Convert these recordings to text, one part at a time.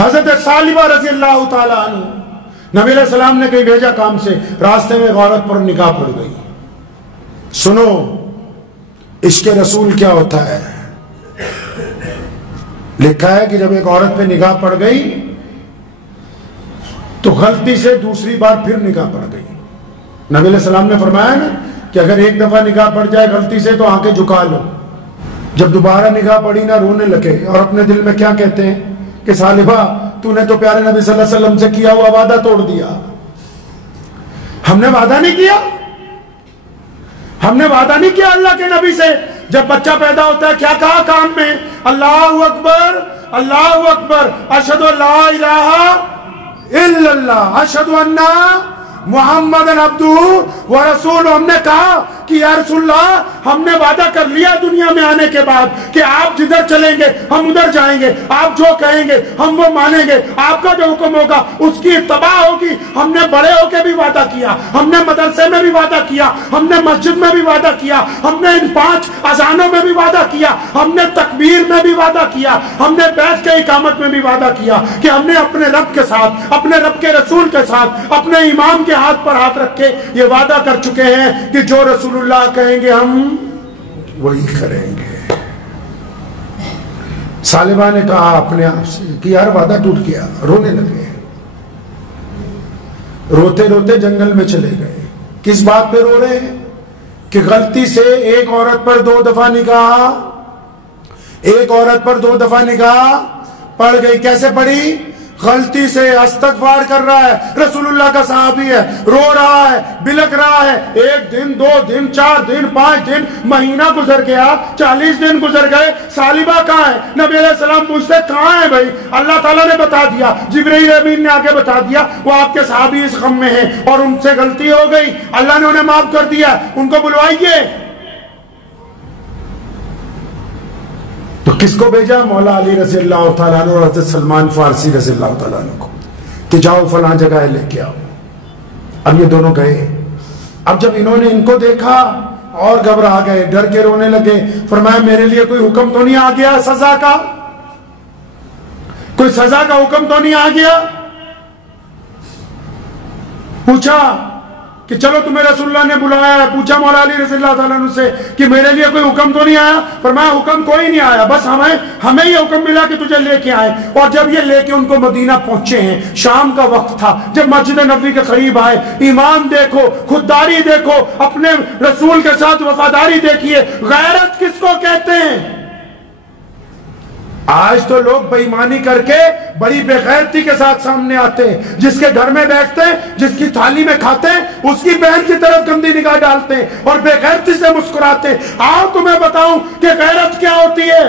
حضرت ثعلبہ رضی اللہ تعالیٰ عنہ، نبی علیہ السلام نے کہیں بھیجا کام سے، راستے میں ایک عورت پر نگاہ پڑ گئی. سنو عشق رسول کیا ہوتا ہے. لکھا ہے کہ جب ایک عورت پہ نگاہ پڑ گئی تو غلطی سے دوسری بار پھر نگاہ پڑ گئی. نبی علیہ السلام نے فرمایا نا کہ اگر ایک دفعہ نگاہ پڑ جائے غلطی سے تو آنکھیں جھکا لو. جب دوبارہ نگاہ پڑی نا رونے لگے اور اپنے دل میں کیا کہتے ہیں کہ ثعلبہ تو نے تو پیارے نبی صلی اللہ علیہ وسلم سے کیا ہوا وعدہ توڑ دیا. ہم نے وعدہ نہیں کیا، ہم نے وعدہ نہیں کیا اللہ کے نبی سے. جب بچہ پیدا ہوتا ہے کیا کہا کان میں؟ اللہ اکبر اللہ اکبر، اشہد ان لا الہ الا اللہ، اشہد ان محمد عبدہ ورسولہ. ہم نے کہا کہ یا رسول اللہ ہم نے وعدہ کر لیا دنیا میں آنے کے بعد کہ آپ جدھر چلیں گے ہم ادھر جائیں گے، آپ جو کہیں گے ہم وہ مانیں گے، آپ کا جو حکم ہوگا اس کی اتباع ہوگی. ہم نے بڑے ہو کے بھی وعدہ کیا، ہم نے مدرسے میں بھی وعدہ کیا، ہم نے مسجد میں بھی وعدہ کیا، ہم نے ان 5 اذانوں میں بھی وعدہ کیا، ہم نے تکبیر میں بھی وعدہ کیا، ہم نے بیت کے اقامت میں بھی وعدہ کیا کہ ہم نے اپنے رب کے ساتھ، اپنے رب کے رسول کے ساتھ، اپنے امام کے ہاتھ پر ہاتھ رکھ کے یہ وعدہ کر چکے ہیں کہ جو رسول اللہ کہیں گے ہم وہی کریں گے. ثعلبہ نے کہا اپنے آپ سے کہ یار وعدہ ٹوٹ گیا. رونے لگے، روتے روتے جنگل میں چلے گئے. کس بات پہ رو رہے ہیں؟ کہ غلطی سے ایک عورت پر 2 دفعہ نگاہ، ایک عورت پر 2 دفعہ نگاہ پڑ گئی. کیسے پڑی؟ غلطی سے استغفار کر رہا ہے، رسول اللہ کا صحابی ہے، رو رہا ہے، بلک رہا ہے. 1 دن 2 دن 4 دن 5 دن، مہینہ گزر گیا، 40 دن گزر گئے. ثعلبہ کہاں ہے؟ نبی علیہ السلام پوچھتے کہاں ہے بھائی؟ اللہ تعالیٰ نے بتا دیا، جبرائیل امین نے آگے بتا دیا وہ آپ کے صحابی اس غم میں ہیں اور ان سے غلطی ہو گئی، اللہ نے انہیں معاف کر دیا، ان کو بلوائیے. تو کس کو بھیجا؟ مولا علی رضی اللہ تعالیٰ عنہ اور حضرت سلمان فارسی رضی اللہ تعالیٰ عنہ کو کہ جاؤ فلاں جگہ لے کے آؤ. اب یہ دونوں گئے. اب جب انہوں نے ان کو دیکھا اور گھبرا گئے، ڈر کے رونے لگے. فرمایا میرے لیے کوئی حکم تو نہیں آ گیا سزا کا؟ کوئی سزا کا حکم تو نہیں آ گیا؟ پوچھا کہ چلو تمہیں رسول اللہ نے بلایا ہے. پوچھا مولا علی رضی اللہ تعالیٰ عنہ سے کہ میرے لیے کوئی حکم تو نہیں آیا؟ فرمایا حکم کوئی نہیں آیا، بس ہمیں یہ حکم ملا کہ تجھے لے کے آئے. اور جب یہ لے کے ان کو مدینہ پہنچے ہیں، شام کا وقت تھا، جب مسجد نبوی کے قریب آئے، ایمان دیکھو، خودداری دیکھو، اپنے رسول کے ساتھ وفاداری دیکھیے. غیرت کس کو کہتے ہیں؟ آج تو لوگ بے ایمانی کر کے بڑی بے غیرتی کے ساتھ سامنے آتے ہیں. جس کے گھر میں بیٹھتے ہیں، جس کی تھالی میں کھاتے ہیں، اس کی بہن کی طرف گندی نگاہ ڈالتے ہیں اور بے غیرتی سے مسکراتے ہیں. آؤ تمہیں بتاؤں کہ غیرت کیا ہوتی ہے.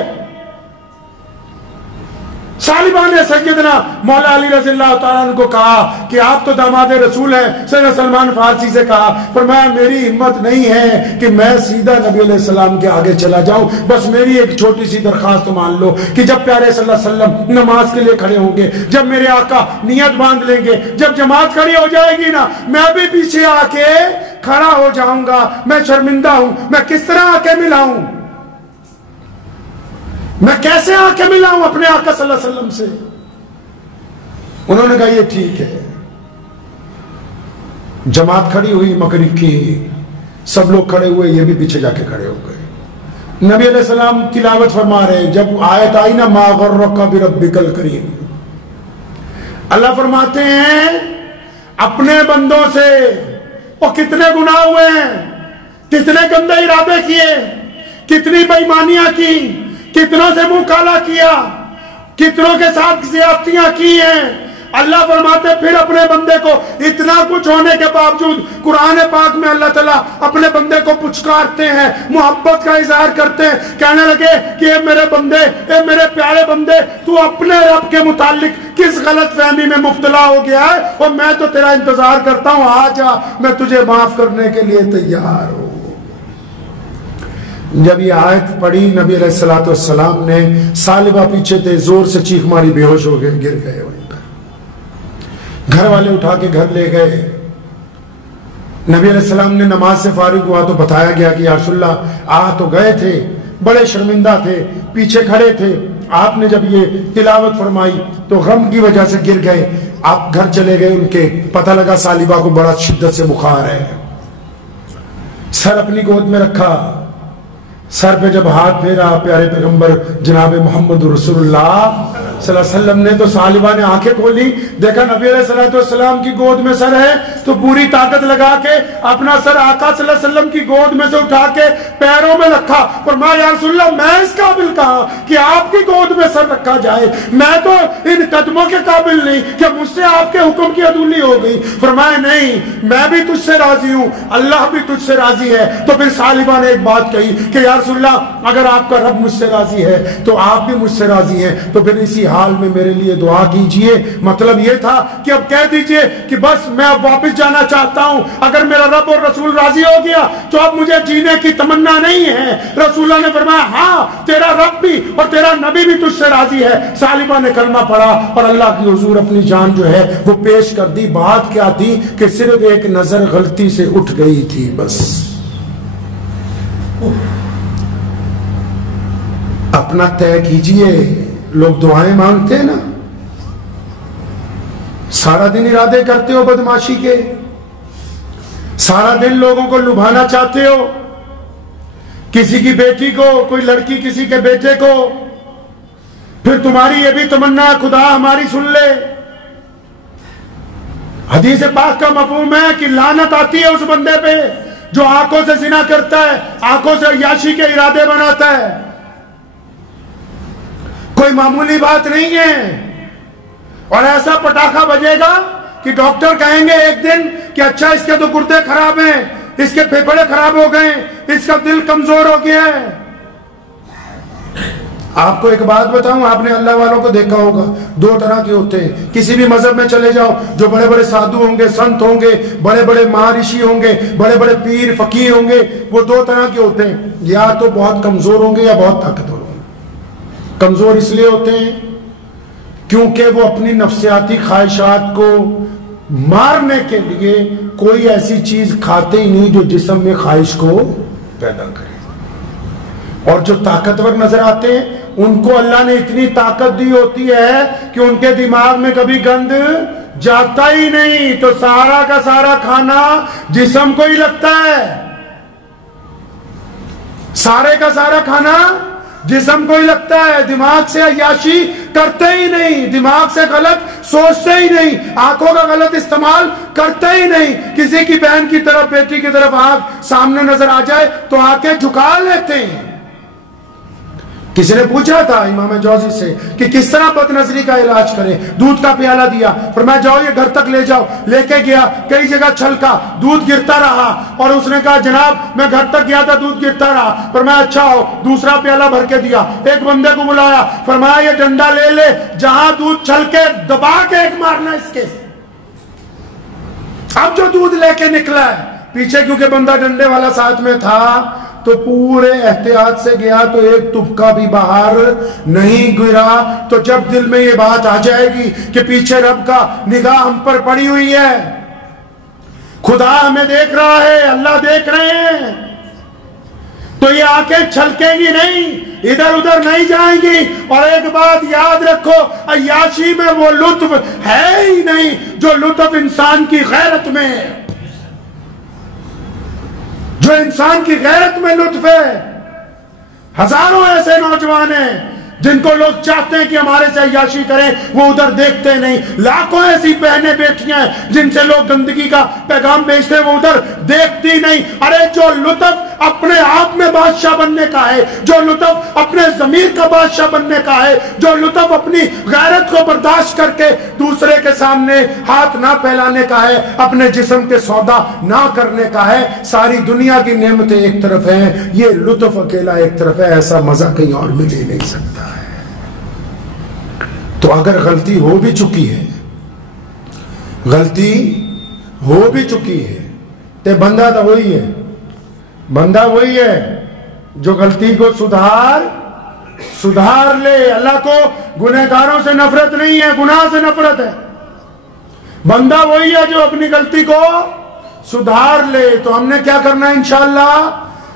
ثعلبہ نے سیدنا مولا علی رضی اللہ تعالیٰ عنہ کو کہا کہ آپ تو داماد رسول ہیں. سیدنا سلمان فارسی سے کہا، فرمایا میری ہمت نہیں ہے کہ میں سیدھا نبی علیہ السلام کے آگے چلا جاؤں، بس میری ایک چھوٹی سی درخواست مان لو کہ جب پیارے صلی اللہ علیہ وسلم نماز کے لیے کھڑے ہوں گے، جب میرے آقا نیت باندھ لیں گے، جب جماعت کھڑی ہو جائے گی نا، میں بھی پیچھے آ کے کھڑا ہو جاؤں گا. میں شرمندہ ہوں، میں کس طرح آ کے ملاؤں؟ میں کیسے آ کے ملا ہوں اپنے آقا صلی اللہ علیہ وسلم سے؟ انہوں نے کہا یہ ٹھیک ہے. جماعت کھڑی ہوئی مغرب کی، سب لوگ کھڑے ہوئے، یہ بھی پیچھے جا کے کھڑے ہو گئے. نبی علیہ السلام تلاوت فرما رہے. جب آیت آئی نا ما غرک بربک الکریم، اللہ فرماتے ہیں اپنے بندوں سے وہ کتنے گناہ ہوئے ہیں، کتنے گندے ارادے کیے، کتنی بےایمانیاں کی، کتنوں سے منہ کالا کیا، کتنوں کے ساتھ زیادتیاں کی ہیں. اللہ فرماتے پھر اپنے بندے کو اتنا کچھ ہونے کے باوجود قرآن پاک میں اللہ تعالیٰ اپنے بندے کو پچکارتے ہیں، محبت کا اظہار کرتے ہیں. کہنے لگے کہ اے میرے بندے، اے میرے پیارے بندے، تو اپنے رب کے متعلق کس غلط فہمی میں مبتلا ہو گیا ہے، اور میں تو تیرا انتظار کرتا ہوں، آ جا، میں تجھے معاف کرنے کے لیے تیار ہوں. جب یہ آیت پڑھی نبی علیہ السلام نے، ثعلبہ پیچھے تھے، زور سے چیخ ماری، بے ہوش ہو گئے، گر گئے. گھر والے اٹھا کے گھر لے گئے. نبی علیہ السلام نے نماز سے فارغ ہوا تو بتایا گیا کہ یا رسول اللہ آ تو گئے تھے، بڑے شرمندہ تھے، پیچھے کھڑے تھے، آپ نے جب یہ تلاوت فرمائی تو غم کی وجہ سے گر گئے. آپ گھر چلے گئے ان کے, پتہ لگا سالبہ کو بڑا شدت سے بخار ہے. سر اپنی گود میں رکھا, سر پہ جب ہاتھ پھیرا پیارے پیغمبر جناب محمد رسول اللہ صلی اللہ علیہ وسلم نے تو سالبہ نے آنکھیں کھولی, دیکھا نبی علیہ السلام کی گود میں سر ہے, تو پوری طاقت لگا کے اپنا سر آقا صلی اللہ علیہ وسلم کی گود میں سے اٹھا کے پیروں میں رکھا. فرمایا یا رسول اللہ میں اس قابل کہاں کہ آپ کی گود میں سر رکھا جائے, میں تو ان قدموں کے قابل نہیں کہ مجھ سے آپ کے حکم کی عدولی ہو گئی. فرمایا نہیں, میں بھی تجھ سے راضی ہوں, اللہ بھی تجھ سے راضی ہے. تو پھر سالبہ نے ایک بات کہی کہ یا رسول اللہ اگر آپ کا رب مجھ سے راضی ہے تو آپ بھی مجھ سے راضی ہیں, تو پھر اسی حال میں میرے لیے دعا کیجئے. مطلب یہ تھا کہ اب کہہ دیجئے کہ بس میں اب واپس جانا چاہتا ہوں, اگر میرا رب اور رسول راضی ہو گیا تو اب مجھے جینے کی تمنا نہیں ہے. رسول اللہ نے فرمایا ہاں تیرا رب بھی اور تیرا نبی بھی تجھ سے راضی ہے. سالبہ نے کلمہ پڑھا اور اللہ کی حضور اپنی جان جو ہے وہ پیش کر دی. بات کیا تھی کہ صرف ایک نظر غلطی سے اٹھ گئی تھی بس. اپنا طے کیجئے. لوگ دعائیں مانگتے ہیں نا, سارا دن ارادے کرتے ہو بدماشی کے, سارا دن لوگوں کو لبھانا چاہتے ہو, کسی کی بیٹی کو, کوئی لڑکی کسی کے بیٹے کو, پھر تمہاری یہ بھی تمنا ہے خدا ہماری سن لے. حدیث پاک کا مفہوم ہے کہ لعنت آتی ہے اس بندے پہ جو آنکھوں سے زنا کرتا ہے, آنکھوں سے عیاشی کے ارادے بناتا ہے. کوئی معمولی بات نہیں ہے. اور ایسا پٹاخہ بجے گا کہ ڈاکٹر کہیں گے ایک دن کہ اچھا اس کے تو گردے خراب ہیں, اس کے پھیپھڑے خراب ہو گئے, اس کا دل کمزور ہو گیا ہے. آپ کو ایک بات بتاؤں, آپ نے اللہ والوں کو دیکھا ہوگا, دو طرح کے ہوتے ہیں. کسی بھی مذہب میں چلے جاؤ, جو بڑے بڑے سادھو ہوں گے, سنت ہوں گے, بڑے بڑے مہارشی ہوں گے, بڑے بڑے پیر فقیر ہوں گے, وہ دو طرح کے ہوتے ہیں. یا تو بہت کمزور ہوں گے یا بہت طاقتور ہوں گے. کمزور اس لیے ہوتے ہیں کیونکہ وہ اپنی نفسیاتی خواہشات کو مارنے کے لیے کوئی ایسی چیز کھاتے ہی نہیں جو جسم میں خواہش کو پیدا کرے. اور جو طاقتور نظر آتے ہیں ان کو اللہ نے اتنی طاقت دی ہوتی ہے کہ ان کے دماغ میں کبھی گند جاتا ہی نہیں, تو سارا کا سارا کھانا جسم کو ہی لگتا ہے, سارے کا سارا کھانا جسم کو ہی لگتا ہے. دماغ سے عیاشی کرتے ہی نہیں, دماغ سے غلط سوچتے ہی نہیں, آنکھوں کا غلط استعمال کرتے ہی نہیں. کسی کی بہن کی طرف, بیٹی کی طرف آنکھ سامنے نظر آ جائے تو آنکھیں جھکا لیتے ہیں. کسی نے پوچھا تھا امام جوزی سے کہ کس طرح بد نظری کا علاج کریں. دودھ کا پیالہ دیا, فرمایا جاؤ یہ گھر تک لے جاؤ. لے کے گیا, کئی جگہ چھلکا, دودھ گرتا رہا, اور اس نے کہا جناب میں گھر تک گیا تھا دودھ گرتا رہا. فرمایا اچھا ہو, دوسرا پیالہ بھر کے دیا. ایک بندے کو بلایا, فرمایا یہ ڈنڈا لے لے, جہاں دودھ چھلکے دبا کے ایک مارنا اس کے. اب جو دودھ لے کے نکلا ہے پیچھے, کیونکہ بندہ ڈنڈے والا ساتھ میں تھا تو پورے احتیاط سے گیا تو ایک تبکا بھی باہر نہیں گرا. تو جب دل میں یہ بات آ جائے گی کہ پیچھے رب کا نگاہ ہم پر پڑی ہوئی ہے, خدا ہمیں دیکھ رہا ہے, اللہ دیکھ رہے ہیں, تو یہ آنکھیں چھلکیں گی نہیں, ادھر ادھر نہیں جائیں گی. اور ایک بات یاد رکھو, عیاشی میں وہ لطف ہے ہی نہیں جو لطف انسان کی غیرت میں ہے, جو انسان کی غیرت میں لطف ہے. ہزاروں ایسے نوجوان ہیں جن کو لوگ چاہتے ہیں کہ ہمارے سے عیاشی کریں, وہ ادھر دیکھتے نہیں. لاکھوں ایسی بہنیں بیٹیاں ہیں جن سے لوگ گندگی کا پیغام بھیجتے ہیں, وہ ادھر دیکھتی نہیں. ارے جو لطف اپنے آپ میں بادشاہ بننے کا ہے, جو لطف اپنے ضمیر کا بادشاہ بننے کا ہے, جو لطف اپنی غیرت کو برداشت کر کے دوسرے کے سامنے ہاتھ نہ پھیلانے کا ہے, اپنے جسم کے سودا نہ کرنے کا ہے. ساری دنیا کی نعمتیں ایک طرف ہیں, یہ لطف اکیلا ایک طرف ہے. ایسا مزہ کہیں اور مل ہی نہیں سکتا ہے. تو اگر غلطی ہو بھی چکی ہے, غلطی ہو بھی چکی ہے, تو بندہ تو وہی ہے, بندہ وہی ہے جو غلطی کو سدھار لے. اللہ کو گنہگاروں سے نفرت نہیں ہے, گناہ سے نفرت ہے. بندہ وہی ہے جو اپنی غلطی کو سدھار لے. تو ہم نے کیا کرنا ہے انشاءاللہ,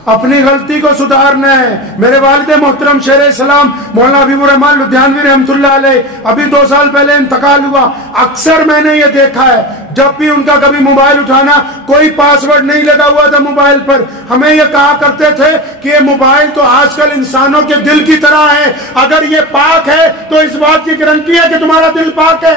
اپنی غلطی کو سدھارنا ہے۔ میرے والد محترم شیر اسلام مولانا حبیب الرحمان لدھیانوی رحمۃ اللہ علیہ ابھی 2 سال پہلے انتقال ہوا، اکثر میں نے یہ دیکھا ہے جب بھی ان کا کبھی موبائل اٹھانا کوئی پاسورڈ نہیں لگا ہوا تھا موبائل پر، ہمیں یہ کہا کرتے تھے کہ یہ موبائل تو آج کل انسانوں کے دل کی طرح ہے، اگر یہ پاک ہے تو اس بات کی گارنٹی ہے کہ تمہارا دل پاک ہے۔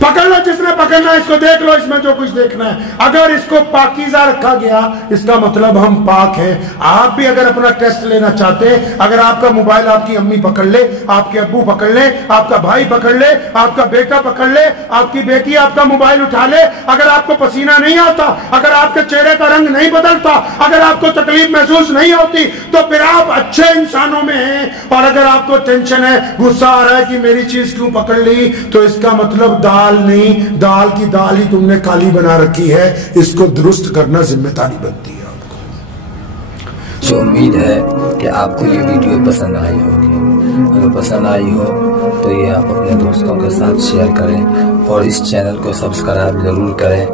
پکڑ لو جس نے پکڑنا ہے، اس کو دیکھ لو، اس میں جو کچھ دیکھنا ہے۔ اگر اس کو پاکیزہ رکھا گیا اس کا مطلب ہم پاک ہیں۔ آپ بھی اگر اپنا ٹیسٹ لینا چاہتے ہیں، اگر آپ کا موبائل آپ کی امی پکڑ لے، آپ کے ابو پکڑ لے، آپ کا بھائی پکڑ لے، آپ کا بیٹا پکڑ لے، آپ کی بیٹی آپ کا موبائل اٹھا لے، اگر آپ کو پسینہ نہیں آتا، اگر آپ کے چہرے کا رنگ نہیں بدلتا، اگر آپ کو تکلیف محسوس نہیں ہوتی، تو پھر آپ اچھے انسانوں میں ہیں۔ اور اگر آپ کو ٹینشن ہے، غصہ آ رہا ہے کہ میری چیز کیوں پکڑ لی، تو اس کا مطلب دال نہیں، دال کی دال ہی تم نے کالی بنا رکھی ہے، اس کو درست کرنا ذمہ داری بنتی ہے آپ کو۔ تو امید ہے کہ آپ کو یہ ویڈیو پسند آئی ہوگی، اگر پسند آئی ہو تو یہ آپ اپنے دوستوں کے ساتھ شیئر کریں اور اس چینل کو سبسکرائب ضرور کریں۔